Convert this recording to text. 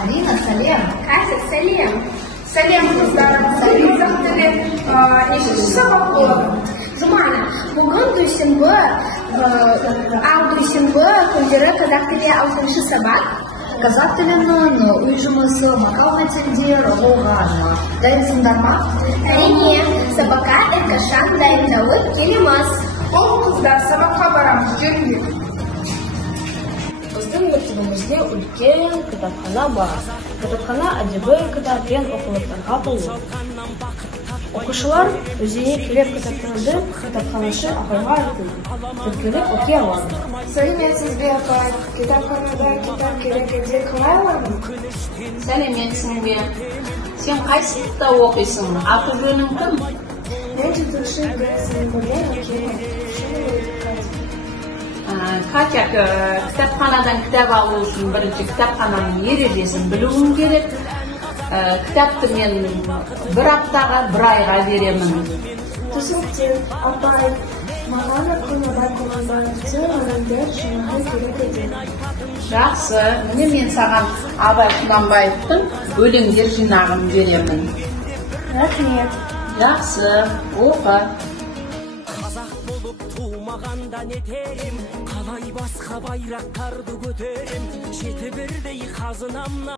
Алина, сәлем. Катя, сәлем. Сәлем, қыздар. Қазақ тілі нешінші сабақ болады? Жұмана, бүгін дүйсенбі, дүйсенбі күндері қазақ тілі 6-шы сабақ. Қазақ тілінің үй жұмысы, мақал мәтелдер болғаны. Дайынсыңдар ма? Әрине, сабаққа әрқашан дайындалып келеміз. Ол қыздар, сабаққа барамыз, жүріңдер. Біздің мектебімізде үлкен кітапхана бар. Кітапхана әдеби кітап пен оқулықтарға толы. Оқушылар өзіне керек кітаптарды кітапханашы апайға тіркеліп оқи алады. Сәлеметсіз бе, апай? Кітапханада кітап керек еді, қалай аламын? Сәлеметсің бе? Сен қай сыныпта оқисың? Аты жөнің кім? Мен жетінші сыныптан оқимын. Катя, кітапханадан кітап алу үшін бірінші кітапхананың ережесін білуім керек. Кітапты мен бір аптаға, бір айға беремін. Түсінікті, апай, маған құнада құнанбаевтың өлеңдер жинағы керек еді. Жақсы, міне мен саған Абай Құнанбаевтың өлеңдер жинағын беремін. Рахмет. Жақсы, оқы. Қазақ болып тумағанда нетерім, қалай басқа байрақтарды көтерім, жеті бірдей қазынамна